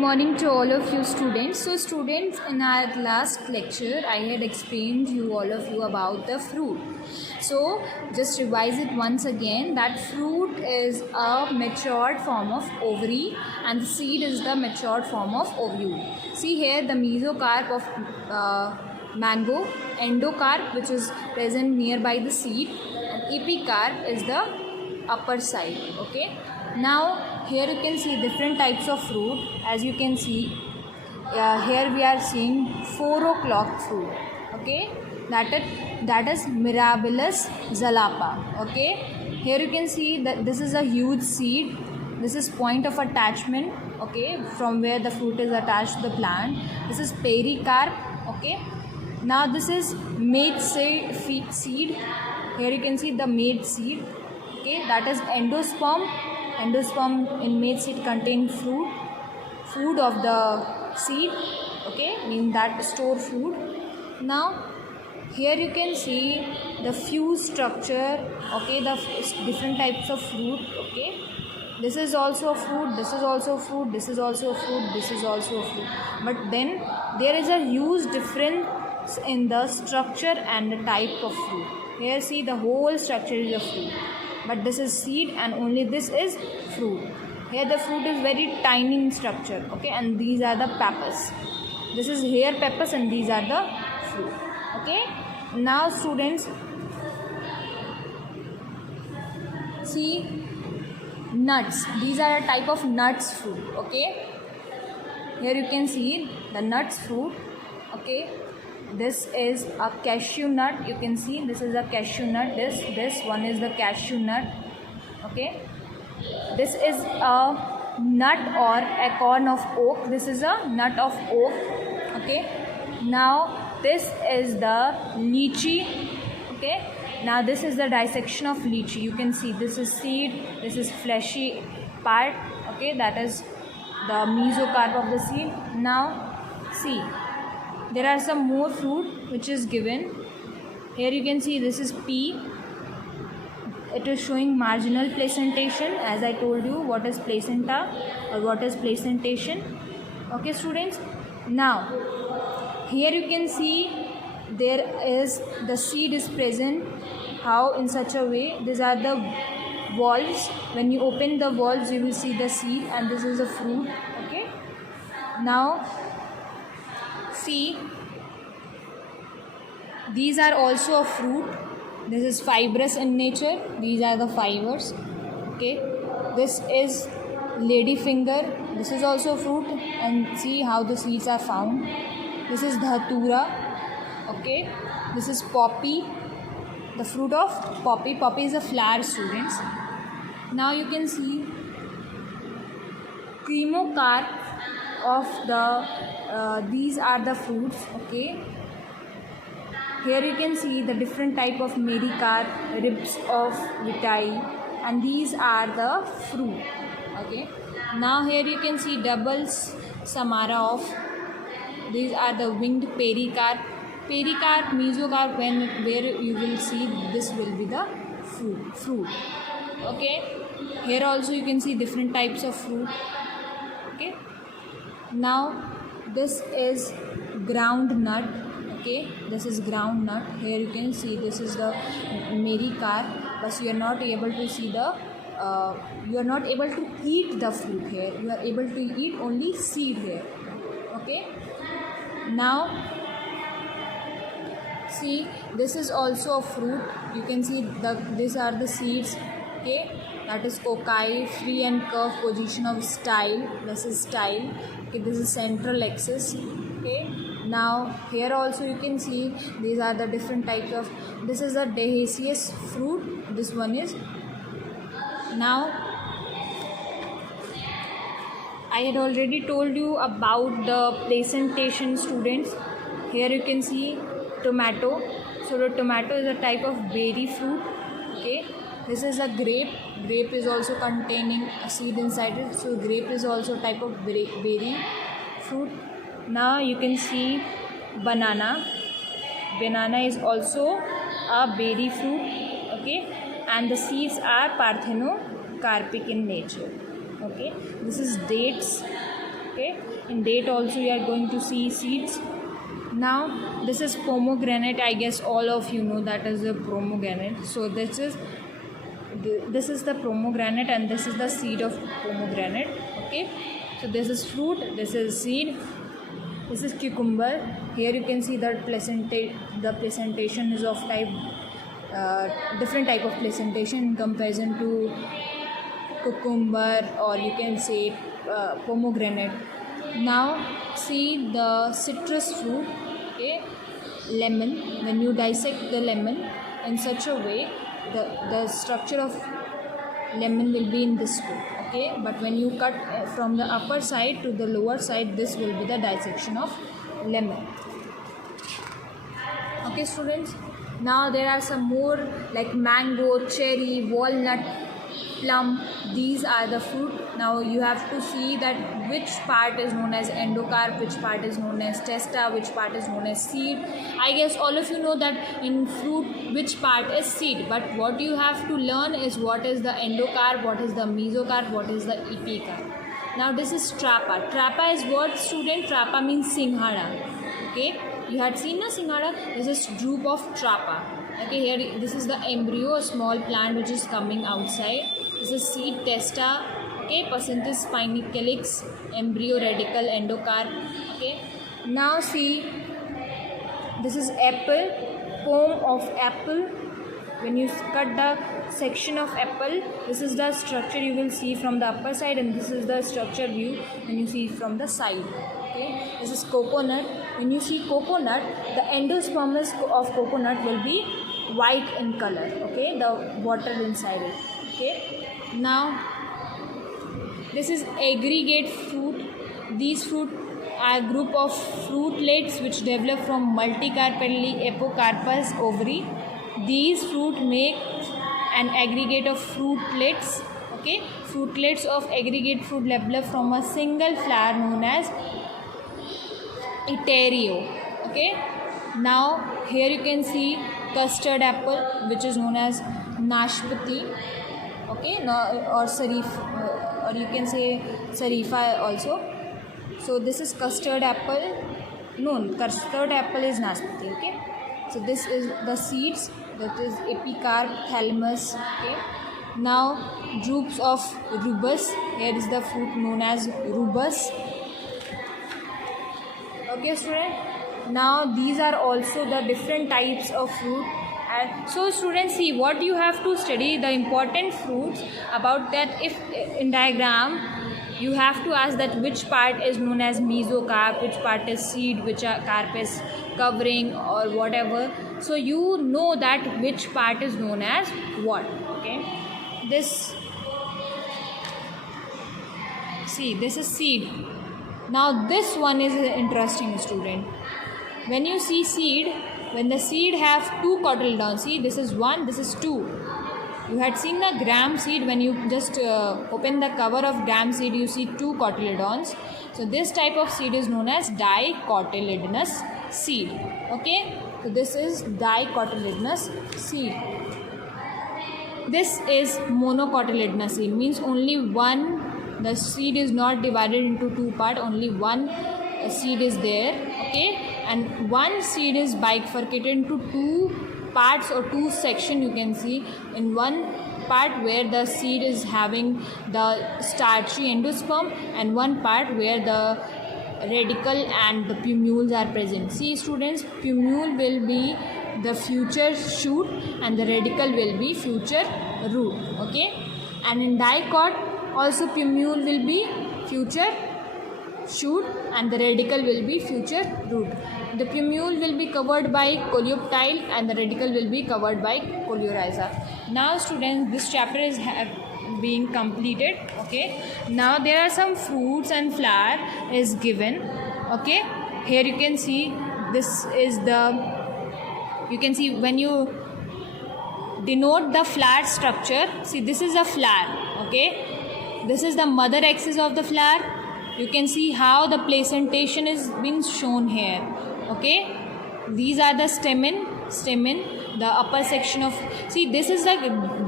morning to all of you students. So students, in our last lecture I had explained you all of you about the fruit. So just revise it once again, that fruit is a matured form of ovary and the seed is the matured form of ovule. See here the mesocarp of mango, endocarp which is present nearby the seed, and epicarp is the upper side. Okay, now here you can see different types of fruit. As you can see here we are seeing 4 o'clock fruit. Okay, that is Mirabilis zalapa. Okay, here you can see that this is a huge seed. This is point of attachment, okay, from where the fruit is attached to the plant. This is pericarp. Okay, now this is mate seed. Here you can see the mate seed. Okay, that is endosperm. Endosperm in mate seed contain food of the seed. Okay, means that store food. Now here you can see the fuse structure. Okay, the different types of fruit. Okay, this is also a fruit, this is also a fruit, this is also a fruit, this is also a fruit. But then there is a huge difference in the structure and the type of fruit. Here see the whole structure is a fruit, but this is seed and only this is fruit. Here the fruit is very tiny in structure. Okay, and these are the pappus. This is here pappus and these are the fruit. Okay, now students see nuts. These are a type of nuts fruit. Okay, here you can see the nuts fruit. Okay, this is a cashew nut. You can see this is a cashew nut. This one is the cashew nut. Okay, this is a nut or acorn of oak. This is a nut of oak. Okay, now this is the lychee. Okay, now this is the dissection of lychee. You can see this is seed, this is fleshy part. Okay, that is the mesocarp of the seed. Now see, there are some more fruit which is given. Here you can see this is pea. It is showing marginal placentation. As I told you what is placenta or what is placentation. Okay students, now here you can see there is the seed is present. How? In such a way, these are the valves. When you open the valves you will see the seed and this is a fruit. Okay, now see, these are also a fruit. This is fibrous in nature. These are the fibers. Okay, this is lady finger. This is also a fruit and see how the seeds are found. This is dhatura. Okay, this is poppy, the fruit of poppy. Poppy is a flower, students. Now you can see cremocarp of the these are the fruits. Okay, here you can see the different type of mericarp, ribs of vitae, and these are the fruit. Okay, now here you can see double samara of, these are the winged pericarp. Pericarp, mesocarp, where you will see this will be the fruit. Okay, here also you can see different types of fruit. Okay, now this is ground nut. Okay, this is ground nut. Here you can see this is the mericarp, but you are not able to see the you are not able to eat the fruit here. You are able to eat only seed here. Okay, now see, this is also a fruit. You can see these are the seeds. Okay, that is cocci, free and curved position of style. This is style. Okay, this is central axis. Okay, now here also you can see these are the different types of, this is a dioecious fruit. This one is, now I had already told you about the placentation, students. Here you can see tomato. So the tomato is a type of berry fruit. Okay, this is a grape. Grape is also containing a seed inside it. So grape is also a type of berry fruit. Now you can see banana. Banana is also a berry fruit. Okay, and the seeds are parthenocarpic in nature. Okay, this is dates. Okay, in date also you are going to see seeds. Now this is pomegranate. I guess all of you know that is a pomegranate. So this is the pomegranate, and this is the seed of pomegranate. Okay, so this is fruit, this is seed, this is cucumber. Here you can see that the presentation is of type different type of presentation in comparison to cucumber, or you can say pomegranate. Now see the citrus fruit. Okay, lemon. When you dissect the lemon in such a way, the structure of lemon will be in this way. Okay, but when you cut from the upper side to the lower side, this will be the dissection of lemon. Okay students, now there are some more like mango, cherry, walnut, plum. These are the fruit. Now you have to see that which part is known as endocarp, which part is known as testa, which part is known as seed. I guess all of you know that in fruit which part is seed, but what you have to learn is what is the endocarp, what is the mesocarp, what is the epicarp. Now this is trapa. Trapa is what, student? Trapa means singhara. Okay, you had seen a singhara. This is drupe of trapa. Okay, here this is the embryo, a small plant which is coming outside. This is seed, testa. Okay, placenta, spiny calyx, embryo, radical, endocarp. Okay, now see, this is apple, pome of apple. When you cut the section of apple, this is the structure you will see from the upper side, and this is the structure view when you see from the side. Okay, this is coconut. When you see coconut, the endospermus of coconut will be white in color. Okay, the water inside it. Okay, now this is aggregate fruit. These fruit are a group of fruitlets which develop from multicarpally apocarpous ovary. These fruit make an aggregate of fruitlets. Okay, fruitlets of aggregate fruit develop from a single flower known as etario. Okay, now here you can see custard apple, which is known as nashpati. Okay, or sarif, or you can say sarifa also. So this is custard apple. No, custard apple is nashpati. Okay, so this is the seeds. That is epicarp, thalamus. Okay, now drupes of rubus. Here is the fruit known as rubus. Okay student, now these are also the different types of fruit. And so students, see what you have to study the important fruits about that. If in diagram you have to ask that which part is known as mesocarp, which part is seed, which carp is covering or whatever, so you know that which part is known as what. Okay, this, see, this is seed. Now this one is interesting student. When you see seed, when the seed have two cotyledons, see, this is one, this is two. You had seen the gram seed. When you just open the cover of gram seed, you see two cotyledons. So this type of seed is known as dicotyledonous seed. Okay, so this is dicotyledonous seed. This is monocotyledonous seed, means only one. The seed is not divided into two parts, only one seed is there. Okay, and one seed is bifurcated into two parts or two sections. You can see in one part where the seed is having the starchy endosperm, and one part where the radicle and the plumules are present. See students, plumule will be the future shoot and the radicle will be future root. Okay, and in dicot also plumule will be future shoot and the radicle will be future root. The plumule will be covered by coleoptile and the radicle will be covered by coleorhiza. Now students, this chapter is being completed. Okay, now there are some fruits and flower is given. Okay, here you can see, this is the, you can see when you denote the flower structure, see this is a flower. Okay, this is the mother axis of the flower. You can see how the placentation is being shown here. Okay, these are the stamen. the upper section of, see, this is the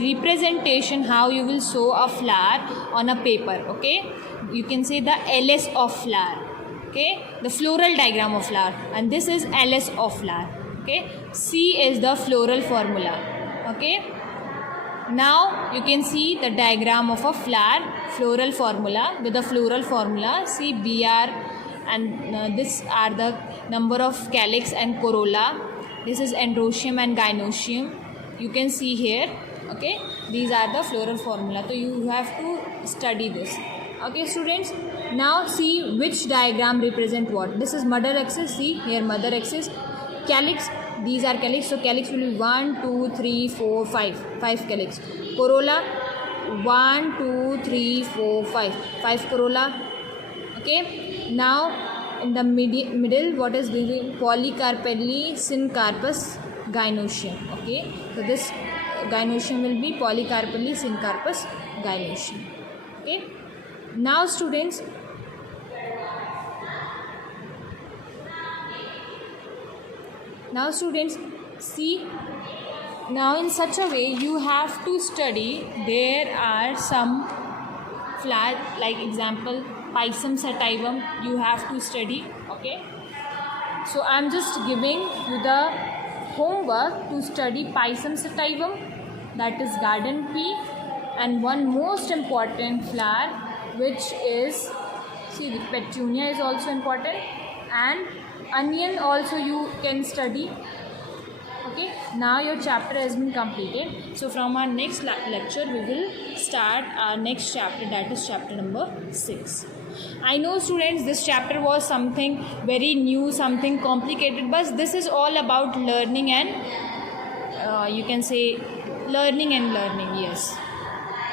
representation how you will show a flower on a paper. Okay, you can say the LS of flower. Okay, the floral diagram of flower, and this is LS of flower. Okay, C is the floral formula. Okay, now you can see the diagram of a flower, floral formula. With the floral formula, see BR, and this are the number of calyx and corolla. This is androecium and gynoecium. You can see here. Okay, these are the floral formula. So you have to study this. Okay, students. Now see which diagram represent what. This is mother axis. See here, mother axis. Calyx. These are calyx. So calyx will be 1, 2, 3, 4, 5. 5 calyx. Corolla. 1, 2, 3, 4, 5. 5 corolla. Okay. Now in the middle, what is the polycarpelli syncarpus gynoecium. Okay, so this gynoecium will be polycarpelli syncarpus gynoecium. Okay, now students, see, now in such a way you have to study. There are some flower, like example Pisum sativum, you have to study. Okay, so I'm just giving you the homework to study Pisum sativum, that is garden pea, and one most important flower which is, see, the petunia is also important, and onion also you can study. Okay, now your chapter has been completed. So from our next lecture we will start our next chapter, that is chapter number 6. I know students, this chapter was something very new, something complicated, but this is all about learning and you can say learning, yes.